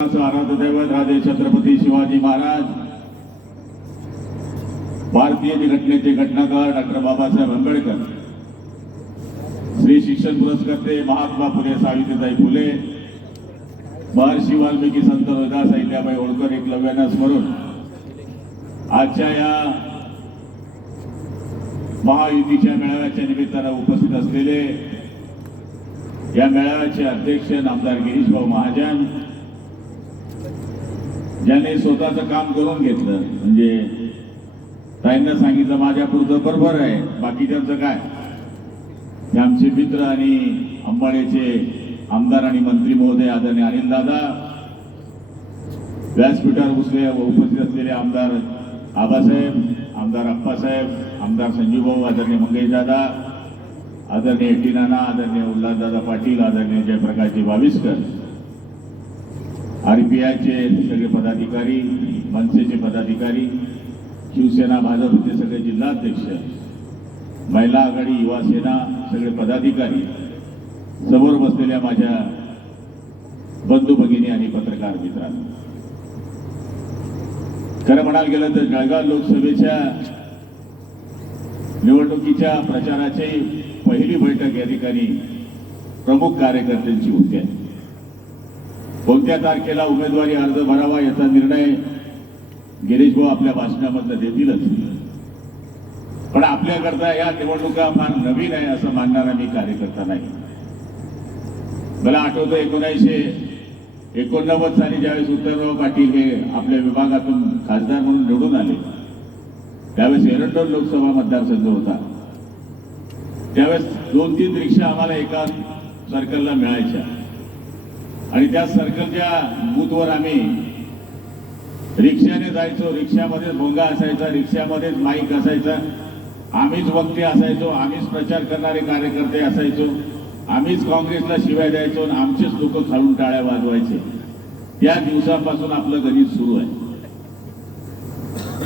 आराध्य दैवत राजे छत्रपती शिवाजी महाराज. भारतीय घटनेचे घटनाकार डॉक्टर बाबासाहेब आंबेडकर. श्री शिक्षण पुरस्कर्ते महात्मा फुले सावित्रीबाई फुले. महर्षी वाल्मिकी संत रोहिदास अहिल्याबाई होळकर एकलव्यांना स्मरून आजच्या या महायुतीच्या मेळाव्याच्या निमित्तानं उपस्थित असलेले या मेळाव्याचे अध्यक्ष नामदार गिरीश भाऊ महाजन ज्याने स्वतःचं काम करून घेतलं म्हणजे ताईंना सांगितलं माझ्या पुरतं बरोबर आहे बाकीच्यांचं काय? हे आमचे मित्र आणि अंबाड्याचे आमदार आणि मंत्री महोदय आदरणीय अनिल दादा व्यासपीठावर बसले उपस्थित असलेले आमदार आबासाहेब आमदार अप्पासाहेब आमदार संजीवभाऊ आदरणीय मंगेश दादा आदरणीय टी नाना आदरणीय उल्हासदादा पाटील आदरणीय जयप्रकाशजी बाविस्कर. आरपीआयचे सगळे पदाधिकारी मनसेचे पदाधिकारी शिवसेना भाजपचे सगळे जिल्हाध्यक्ष महिला आघाडी युवा सेना सगळे पदाधिकारी समोर बसलेल्या माझ्या बंधू भगिनी आणि पत्रकार मित्रांनो. खरं म्हणायला गेलं तर जळगाव लोकसभेच्या निवडणुकीच्या प्रचाराची पहिली बैठक या ठिकाणी प्रमुख कार्यकर्त्यांची होती. आहे कोणत्या तारखेला उमेदवारी अर्ज भरावा याचा निर्णय गिरीश भाऊ आपल्या भाषणामधनं देतीलच. पण आपल्याकरता या निवडणुका फार नवीन आहे असं मानणारा मी कार्यकर्ता नाही. मला आठवतं एकोणीसशे एकोणनव्वद साली ज्यावेळेस उत्तरराव पाटील हे आपल्या विभागातून खासदार म्हणून निवडून आले त्यावेळेस एरंडोल लोकसभा मतदारसंघ होता. त्यावेळेस दोन तीन रिक्षा आम्हाला एका सर्कलला मिळायच्या. आणि त्या सर्कलच्या बूथवर आम्ही रिक्षाने जायचो रिक्षामध्येच भोंगा असायचा रिक्षामध्येच माईक असायचा. आम्हीच वक्ते असायचो आम्हीच प्रचार करणारे कार्यकर्ते असायचो. आम्हीच काँग्रेसला शिवाय द्यायचो आणि आमचेच लोक खालून टाळ्या वाजवायचे. त्या दिवसापासून आपलं गणित सुरू आहे.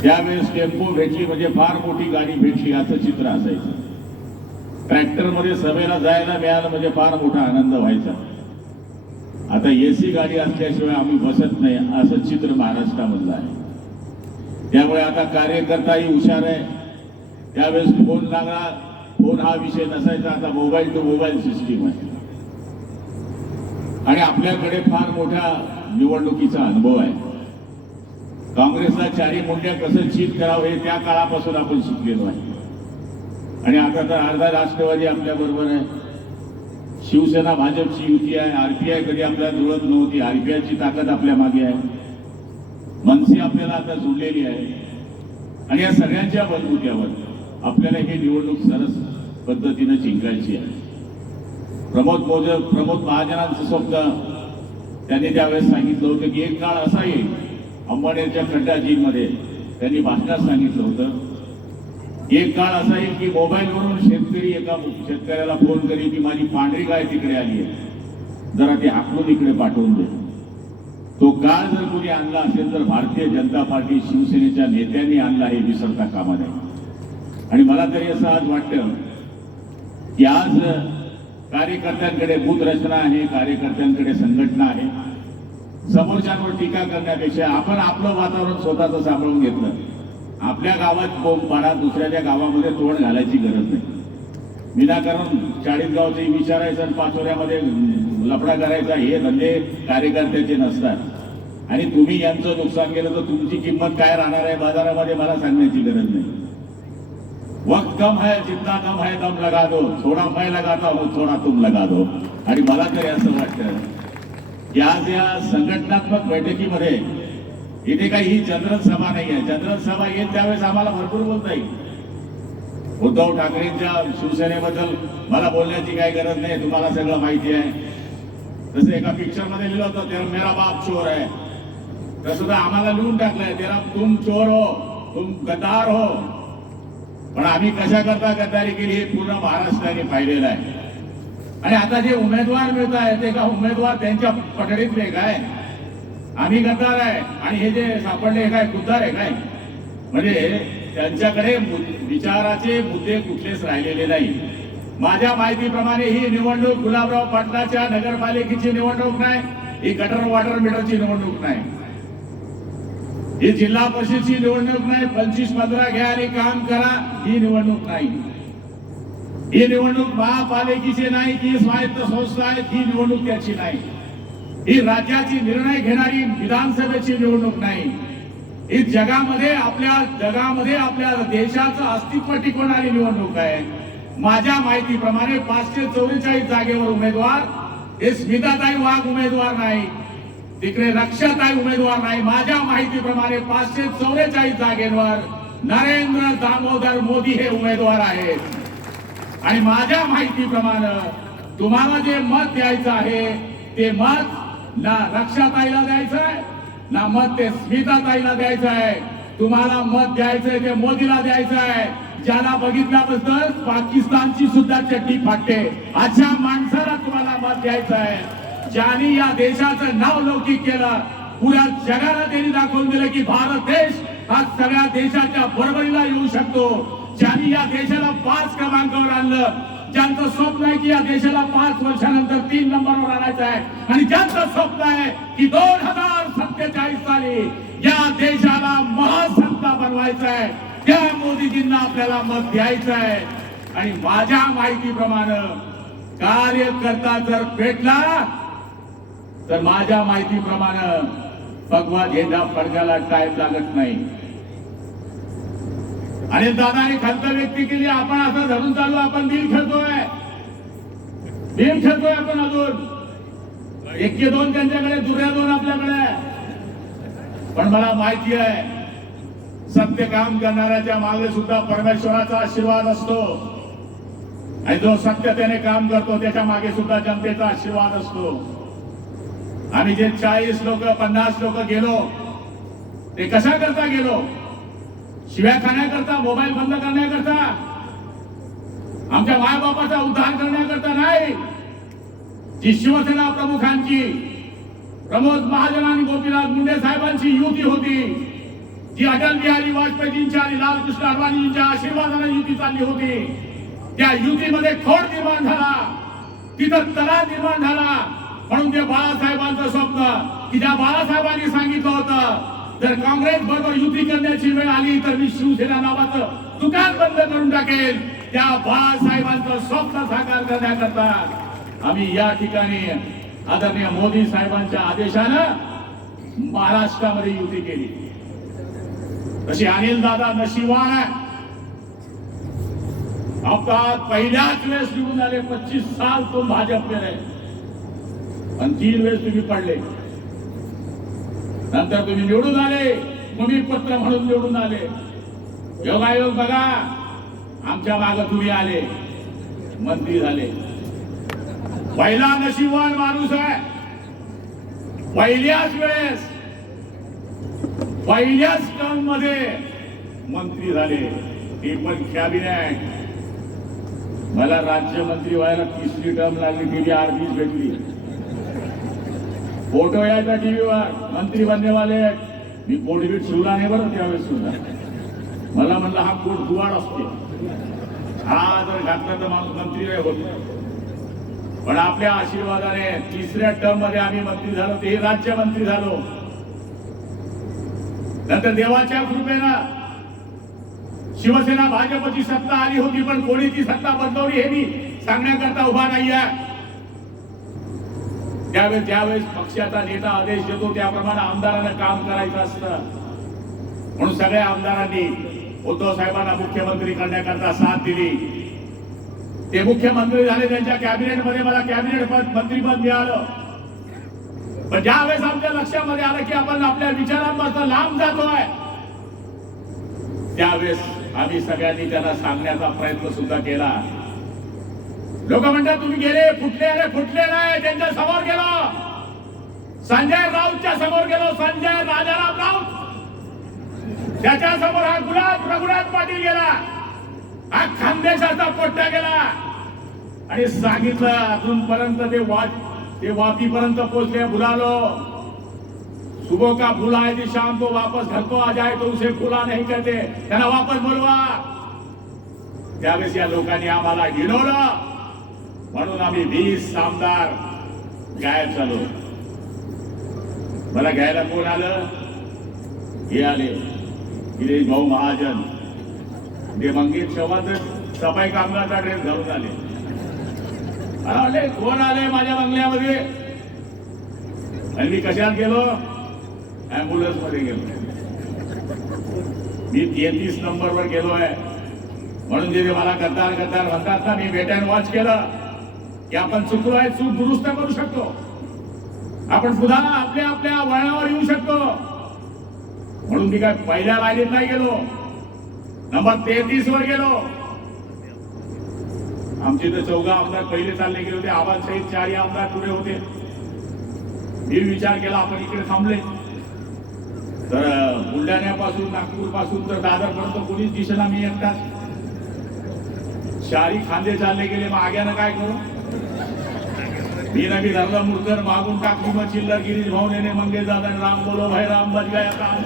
त्यावेळेस टेम्पो भेटली म्हणजे फार मोठी गाडी भेटली असं चित्र असायचं. ट्रॅक्टरमध्ये सभेला जायला मिळालं म्हणजे फार मोठा आनंद व्हायचा. आता ए सी गाडी असल्याशिवाय आम्ही बसत नाही असं चित्र महाराष्ट्रामधलं आहे. त्यामुळे आता कार्यकर्ताही हुशार आहे. त्यावेळेस फोन लागला फोन हा विषय नसायचा आता मोबाईल टू मोबाईल सिस्टीम आहे. आणि आपल्याकडे फार मोठा निवडणुकीचा अनुभव आहे. काँग्रेसला चारी मुंड्या कसं चीत करावं हे त्या काळापासून आपण शिकलेलो आहे. आणि आता तर अर्धा राष्ट्रवादी आपल्याबरोबर आहे. शिवसेना भाजपची युती आहे आरपीआय कधी आपल्याला जुळत नव्हती आरपीआयची ताकद आपल्या मागे आहे. मनसे आपल्याला आता जुळलेली आहे. आणि या सगळ्यांच्या बलबुत्यावर आपल्याला हे निवडणूक सरस पद्धतीनं जिंकायची आहे. प्रमोद मोद प्रमोद महाजनांचं स्वप्न त्यांनी त्यावेळेस सांगितलं होतं की एक काळ असा येईल अंबाड्याच्या खड्डाजीमध्ये त्यांनी भाषणात सांगितलं होतं. एक काळ असा येईल की मोबाईलवरून शेतकरी एका शेतकऱ्याला फोन करी की माझी पांढरी गाय तिकडे आली आहे. जरा ती आखलून इकडे पाठवून दे. तो काळ जर कोणी आणला असेल तर भारतीय जनता पार्टी शिवसेनेच्या नेत्यांनी आणला हे विसरता कामा नये. आणि मला तरी असं आज वाटतं की आज कार्यकर्त्यांकडे बूथ रचना आहे कार्यकर्त्यांकडे संघटना आहे. समोरच्यांवर टीका करण्यापेक्षा आपण आपलं वातावरण स्वतःचं सांभाळून घेतलं. आपल्या गावात बोंब दुसऱ्याच्या गावामध्ये तोंड घालायची गरज नाही. विनाकारण चाळीसगावचे विचारायचं आणि पाचोऱ्यामध्ये लफडा करायचा हे धंदे कार्यकर्त्याचे नसतात. आणि तुम्ही यांचं नुकसान केलं तर तुमची किंमत काय राहणार आहे बाजारामध्ये मला सांगण्याची गरज नाही. वक्त कम है जितना कम है दम लगा दो. थोडा मैं लगाता हूं थोडा तुम लगा दो. आणि मला तरी असं वाटतं की आज या संघटनात्मक बैठकीमध्ये इथे काही ही जनरल सभा नाही आहे जनरल सभा येईल त्यावेळेस आम्हाला भरपूर बोलता येईल. उद्धव ठाकरेंच्या शिवसेनेबद्दल मला बोलण्याची काही गरज नाही तुम्हाला सगळं माहिती आहे. जसं एका पिक्चरमध्ये लिहिलं होतं तेरा मेरा बाप चोर आहे तसं तर आम्हाला लिहून टाकलंय तेरा तुम चोर हो तुम गद्दार हो. पण आम्ही कशा करता गद्दारी केली हे पूर्ण महाराष्ट्राने पाहिलेलं आहे. आणि आता जे उमेदवार मिळत आहेत ते का उमेदवार त्यांच्या पठडीतले काय आम्ही गद्दार आहे. आणि हे जे सापडले काय खुद्दार आहे काय? म्हणजे त्यांच्याकडे मु- विचाराचे मुद्दे कुठलेच राहिलेले नाही. माझ्या माहितीप्रमाणे ही निवडणूक गुलाबराव पाटलाच्या नगरपालिकेची निवडणूक नाही ही गटर वॉटर मीटरची निवडणूक नाही. ही जिल्हा परिषदची निवडणूक नाही पंचवीस पंधरा घ्या आणि काम करा ही निवडणूक नाही. ही निवडणूक महापालिकेची नाही ती स्वायत्त संस्था आहे ही निवडणूक त्याची नाही. ही राज्याची निर्णय घेणारी विधानसभेची निवडणूक नाही. ही जगामध्ये आपल्या जगामध्ये आपल्या देशाचं अस्तित्व टिकवणारी निवडणूक आहे. माझ्या माहितीप्रमाणे पाचशे चौवेचाळीस जागेवर उमेदवार हे स्मिताताई वाघ उमेदवार नाही. तिकडे रक्षाताई उमेदवार नाही. माझ्या माहितीप्रमाणे पाचशे चौवेचाळीस जागेवर नरेंद्र दामोदर मोदी हे उमेदवार आहेत. आणि माझ्या माहितीप्रमाणे तुम्हाला जे मत द्यायचं आहे ते मत ना रक्षाताईला द्यायचं द्यायचंय ना मत ते स्मिताताईला द्यायचं आहे तुम्हाला मत द्यायचंय ते मोदीला द्यायचं आहे ज्याला बघितल्याबद्दल पाकिस्तानची सुद्धा चट्टी फाटते. अशा माणसाला तुम्हाला मत द्यायचं आहे ज्यांनी या देशाचं नाव लौकिक केलं पुऱ्या जगाला त्यांनी दाखवून दिलं की भारत देश हा सगळ्या देशाच्या बरोबरीला येऊ शकतो. ज्यांनी या देशाला पाच क्रमांकावर आणलं ज्यांचं स्वप्न आहे की या देशाला पाच वर्षानंतर तीन नंबरवर आणायचं आहे. आणि ज्यांचं स्वप्न आहे की दोन हजार सत्तेचाळीस साली या देशाला महासत्ता बनवायचं आहे. त्या मोदीजींना आपल्याला मत द्यायचं आहे. आणि माझ्या माहितीप्रमाणे कार्यकर्ता जर भेटला तर माझ्या माहितीप्रमाणे भगवा झेंडा फडकायला टाइम लागत नाही. आणि दादाने खंत व्यक्त केली आपण असं धरून चालू आपण दिल खेळतोय. दिल खेळतोय आपण अजून. एके दोन त्यांच्याकडे दुर्या दोन आपल्याकडे. पण मला माहिती आहे सत्य काम करणाऱ्याच्या मागे सुद्धा परमेश्वराचा आशीर्वाद असतो. आणि जो सत्य त्याने काम करतो त्याच्यामागे सुद्धा जनतेचा आशीर्वाद असतो. आम्ही जे चाळीस लोक पन्नास लोक गेलो ते कशा करता गेलो? शिव्या खाण्याकरता मोबाईल बंद करण्याकरता आमच्या मायबापाचा उद्धार करण्याकरता नाही. जी शिवसेना प्रमुखांची प्रमोद महाजन आणि गोपीनाथ मुंडे साहेबांची युती होती जी अटल बिहारी वाजपेयींच्या आणि लालकृष्ण अडवाणीजींच्या आशीर्वादाने युती चालली होती त्या युतीमध्ये खोड निर्माण झाला. तिथं तला निर्माण झाला. म्हणून ते बाळासाहेबांचं स्वप्न की ज्या बाळासाहेबांनी सांगितलं होतं जर काँग्रेस बरोबर युती करण्याची वेळ आली तर मी शिवसेना नावाचं दुकान बंद करून टाकेल त्या बाळासाहेबांचं स्वप्न साकार करण्याकरता आम्ही या ठिकाणी आदरणीय मोदी साहेबांच्या आदेशानं महाराष्ट्रामध्ये युती केली. तशी अनिल दादा नशिवान अपघात पहिल्याच वेळेस निघून आले पच्चीस साल तो भाजप आणि तीन वेळेस तुम्ही पडले. नंतर तुम्ही निवडून आले. तुम्ही पत्र म्हणून निवडून आले. योगायोग बघा. आमच्या माग तुम्ही आले. मंत्री झाले. पहिला नशिबवान माणूस आहे. पहिल्याच वेळेस पहिल्याच टर्ममध्ये मंत्री झाले. ते पण कॅबिनेट. मला राज्यमंत्री व्हायला तिसरी टर्म लागली तिची अर्धीच भेटली. फोटो यायचा टीव्हीवर? मंत्री बननेवाले मी कोडबीट सुद्धा नाही बरं त्यावेळेस सुद्धा. मला म्हणलं हा कोट दुवाड असते. हा जर घातला तर माणूस मंत्री नाही होत. पण आपल्या आशीर्वादाने तिसऱ्या टर्ममध्ये आम्ही मंत्री झालो ते राज्यमंत्री झालो. नंतर देवाच्या कृपेनं शिवसेना भाजपची सत्ता आली होती पण कोणी ती सत्ता बदलवली हे मी सांगण्याकरता उभा नाही आहे त्यावेळेस ज्यावेळेस पक्षाचा नेता आदेश देतो त्याप्रमाणे आमदारांना काम करायचं असतं. म्हणून सगळ्या आमदारांनी उद्धव साहेबांना मुख्यमंत्री करण्याकरता साथ दिली. ते मुख्यमंत्री झाले त्यांच्या कॅबिनेटमध्ये मला कॅबिनेट पद मंत्रीपद मिळालं. पण ज्यावेळेस आमच्या लक्षामध्ये आलं की आपण आपल्या विचारांपासून लांब जातोय त्यावेळेस आम्ही सगळ्यांनी त्यांना सांगण्याचा प्रयत्न सुद्धा केला. लोक म्हणतात तुम्ही गेले फुटले अरे फुटले नाही त्यांच्यासमोर गेलो. संजय राऊतच्या समोर गेलो संजय राजाराम राऊत. त्याच्यासमोर हा गुलाब रघुनाथ पाटील गेला. हा खानदेशाचा पोट्टा गेला. आणि सांगितलं अजूनपर्यंत ते वाट ते वापीपर्यंत पोहोचले बुलालो. सुबह का बुला है शाम को वापस घर को आ जाए तो उसे बुला नहीं करते त्यांना वापस बोलवा. त्यावेळेस या लोकांनी आम्हाला गिनवलं म्हणून आम्ही वीस आमदार गायब झालो. मला घ्यायला कोण आलं? हे आले. गिरीश भाऊ महाजन. ते मंगेश चव्हाण सफाई कामगारचा ड्रेस घालून आले. आले कोण आले माझ्या बंगल्यामध्ये? आणि मी कशात गेलो? अँब्युलन्समध्ये गेलो. मी तेहतीस नंबर वर आहे म्हणून जे मला गद्दार गद्दार म्हणतात ना मी वेट अँड वॉच केलं. की आपण चुकलो आहे चूक दुरुस्त करू शकतो. आपण सुद्धा आपल्या आपल्या वळणावर येऊ शकतो. म्हणून मी काय पहिल्या लाईनीत नाही गेलो. नंबर तेहतीस वर गेलो. आमचे इथे चौघा आमदार पहिले चालले गेले होते आवाज सहित चारही आमदार पुढे होते. मी विचार केला आपण इकडे थांबले. तर बुलढाण्यापासून नागपूरपासून तर दादर पर्यंत कोणीच दिशेला मी एकटाच. शारी खांदे चालले गेले मग आग्यानं काय करू? मी धरला धरलं मागून टाकली मग चिल्लर गिरीश भाऊने मंगेश दादा राम बोलो भाई राम बच गया काम.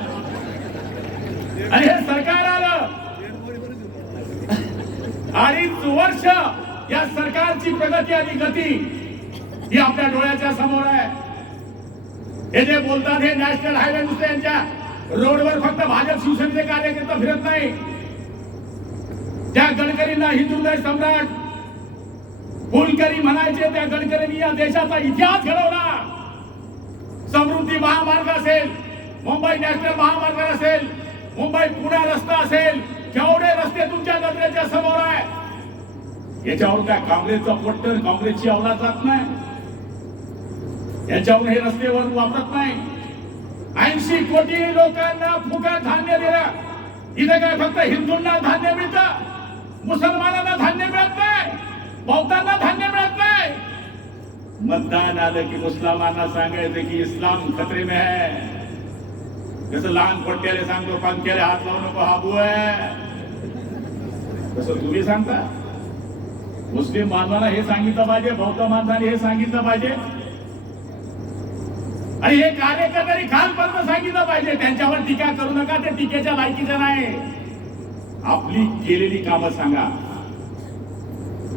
आणि हे सरकार आलं. अडीच वर्ष या सरकारची प्रगती आणि गती ही आपल्या डोळ्याच्या समोर आहे. हे जे बोलतात हे नॅशनल हायवे नुसते यांच्या रोडवर फक्त भाजप शिवसेनेचे कार्यकर्ते फिरत नाही. त्या गडकरींना हिंदू सम्राट फुलकरी म्हणायचे त्या गडकरींनी या देशाचा इतिहास घडवला. समृद्धी महामार्ग असेल मुंबई नॅशनल महामार्ग असेल मुंबई पुणे रस्ता असेल केवढे रस्ते तुमच्या नजरेच्या समोर आहे याच्यावर काय काँग्रेसचा पट्ट काँग्रेसची अवलाद जात नाही. याच्यावर हे रस्तेवर वापरत नाही. ऐंशी कोटी लोकांना फुकट धान्य दिलं. इथे काय फक्त हिंदूंना धान्य मिळतं? मुसलमानांना धान्य मिळत नाही. बहुतांना धान्य मिळत नाही. मतदान आलं की मुसलमानांना सांगायचं की इस्लाम खतरे में है. जसं लहान पट्ट्याला सांगतो पंख्याला हात लावू नको हाबू आहे तसं तुम्ही सांगता. मुस्लिम बांधवाला हे सांगितलं पाहिजे बौद्ध माणसाने हे सांगितलं पाहिजे. आणि हे कार्यकर्त्यांनी खालपर्यंत सांगितलं पाहिजे त्यांच्यावर टीका करू नका ते टीकेच्या लायकीचं नाही. आपली केलेली कामं सांगा.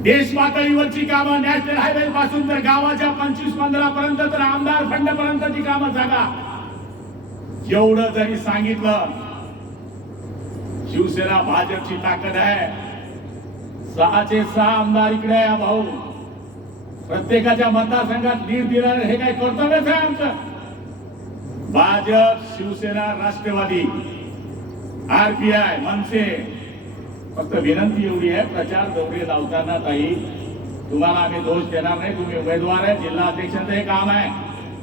देश पातळीवरची कामं नॅशनल हायवे पासून तर गावाच्या पंचवीस पंधरा पर्यंत तर आमदार फंड पर्यंतची कामं सांगा. एवढं जरी सांगितलं शिवसेना भाजपची ताकद आहे. सहाचे सहा आमदार इकडे आहे भाऊ. प्रत्येकाच्या मतदारसंघात लीड देणार हे काही कर्तव्यच आहे आमचं. भाजप शिवसेना राष्ट्रवादी. आरपीआय मनसे. फक्त विनंती एवढी आहे प्रचार दौरे लावताना ताई तुम्हाला आम्ही दोष देणार नाही तुम्ही उमेदवार आहे जिल्हा अध्यक्षांचं हे काम आहे.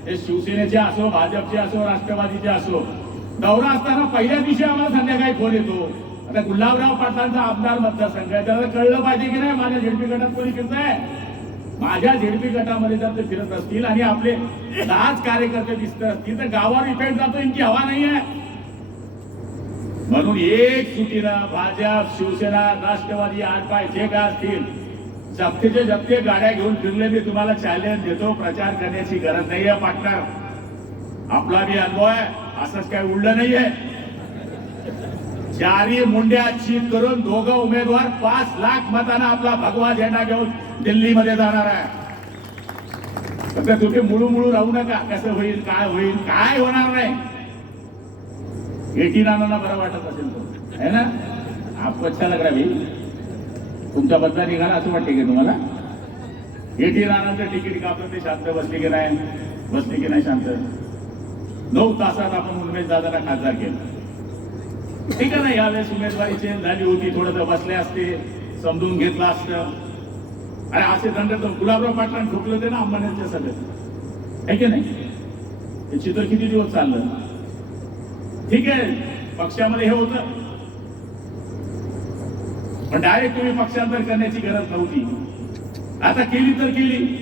हे शिवसेनेचे असो भाजपचे असो राष्ट्रवादीचे असो दौरा असताना पहिल्या दिवशी आम्हाला संध्याकाळी फोन येतो. आता गुलाबराव पाटलांचा आमदार मतदारसंघ आहे त्याला कळलं पाहिजे की नाही माझ्या झेडपी गटात कोणी आहे? माझ्या झेडपी गटामध्ये जर ते फिरत असतील आणि आपले दहाच कार्यकर्ते दिसत असतील तर गावावर इफेक्ट जातो यांची हवा नाही आहे. म्हणून एक सुटीनं भाजप शिवसेना राष्ट्रवादी आठपाय जे काय असतील जप्तेचे जप्ते गाड्या घेऊन फिरले मी तुम्हाला चॅलेंज देतो प्रचार करण्याची गरज नाहीये पाटणार आपला मी अनुभव आहे असंच काही उडलं नाहीये. चारी मुंड्या चीन करून दोघं उमेदवार पाच लाख मतांना आपला भगवा झेंडा घेऊन दिल्लीमध्ये जाणार आहे. तुम्ही मुळू मुळू राहू नका कसं होईल काय होईल काय होणार नाही. एटी नानांना बरं वाटत असेल तो है ना? आपको लग रहा तुमच्या बदला निघाला असं वाटते की तुम्हाला? एटी रानाचं तिकीट कापलं ते शांत बसली की नाही? बसली की नाही शांत? नऊ तासात आपण उमेश दादाला खासदार केलं. ठीक आहे ना यावेळेस उमेदवारी चेंज झाली होती थोडं बसले असते समजून घेतलं असतं. अरे असे दंड तर गुलाबराव पाटलांनी ठोकलं ते ना अंबानीच्या सगळं आहे की नाही? चित्र किती दिवस चाललं? ठीक आहे. पक्षामध्ये हे होतं. पण डायरेक्ट तुम्ही पक्षांतर करण्याची गरज नव्हती. आता केली तर केली.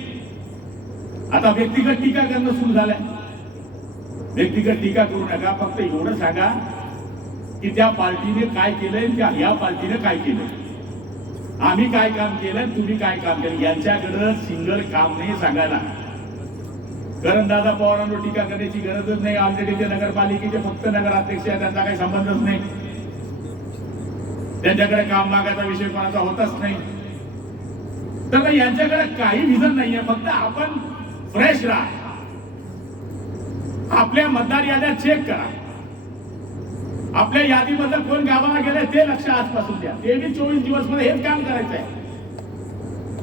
आता व्यक्तिगत टीका करणं सुरू झालंय. व्यक्तिगत टीका करू नका. फक्त एवढं सांगा की त्या पार्टीने काय केलंय त्या या पार्टीने काय केलंय. आम्ही काय काम केलं तुम्ही काय काम केलं यांच्याकडं सिंगल काम नाही सांगायला. कारण दादा पवारांवर टीका करण्याची गरजच नाही. ऑलरेडी ते नगरपालिकेचे फक्त नगराध्यक्ष आहे त्यांचा काही संबंधच नाही. त्यांच्याकडे काम मागायचा विषय कोणाचा होतच नाही. तर यांच्याकडे काही विजन नाहीये. फक्त आपण फ्रेश राहा. आपल्या मतदार याद्या चेक करा. आपल्या यादीमधलं कोण गावाला गेलंय ते लक्ष आजपासून द्या. ते बी चोवीस दिवसमध्ये हेच काम करायचं आहे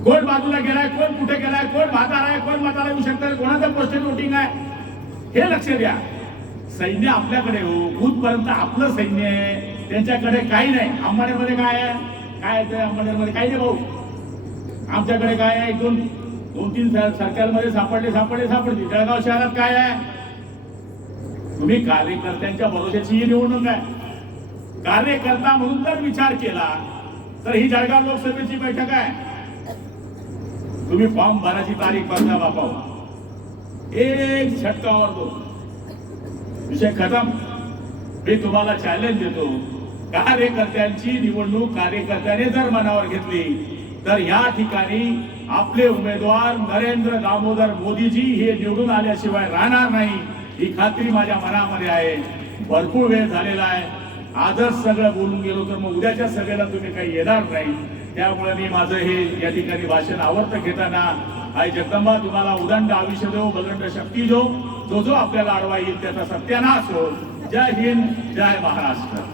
कोण बाजूला गेलाय कोण कुठे गेलाय कोण म्हातारा आहे कोण म्हातारा येऊ शकतं कोणाचं पोस्टल वोटिंग आहे? हे लक्ष द्या. सैन्य आपल्याकडे हो. भूतपर्यंत आपलं सैन्य आहे. त्यांच्याकडे काही नाही. अंबाड्यामध्ये काय आहे? काय आहे ते काही नाही भाऊ. आमच्याकडे काय आहे? दोन दोन तीन सरकारमध्ये सापडले सापडले सापडले. जळगाव शहरात काय आहे? तुम्ही कार्यकर्त्यांच्या भरोश्याची ही निवडणूक आहे. कार्यकर्ता म्हणून जर विचार केला तर ही जळगाव लोकसभेची बैठक आहे. तुम्ही फॉर्म भरायची तारीख बघा बापा एक झटकावर दो. विषय खतम. मी तुम्हाला चॅलेंज देतो. कार्यकर्त्यांची निवडणूक कार्यकर्त्याने जर मनावर घेतली तर या ठिकाणी आपले उमेदवार नरेंद्र दामोदर मोदीजी हे निवडून आल्याशिवाय राहणार नाही ही खात्री माझ्या मनामध्ये आहे. भरपूर वेळ झालेला आहे. आजच सगळं बोलून गेलो तर मग उद्याच्या सभेला तुम्ही काही येणार नाही. त्यामुळे मी माझं हे या ठिकाणी भाषण आवर्त घेताना आई जगदंबा तुम्हाला उदंड आयुष्य देऊ बलंड शक्ती देऊ जो जो आपल्याला आडवा येईल त्याचा सत्यानाश हो जय हिंद जय महाराष्ट्र.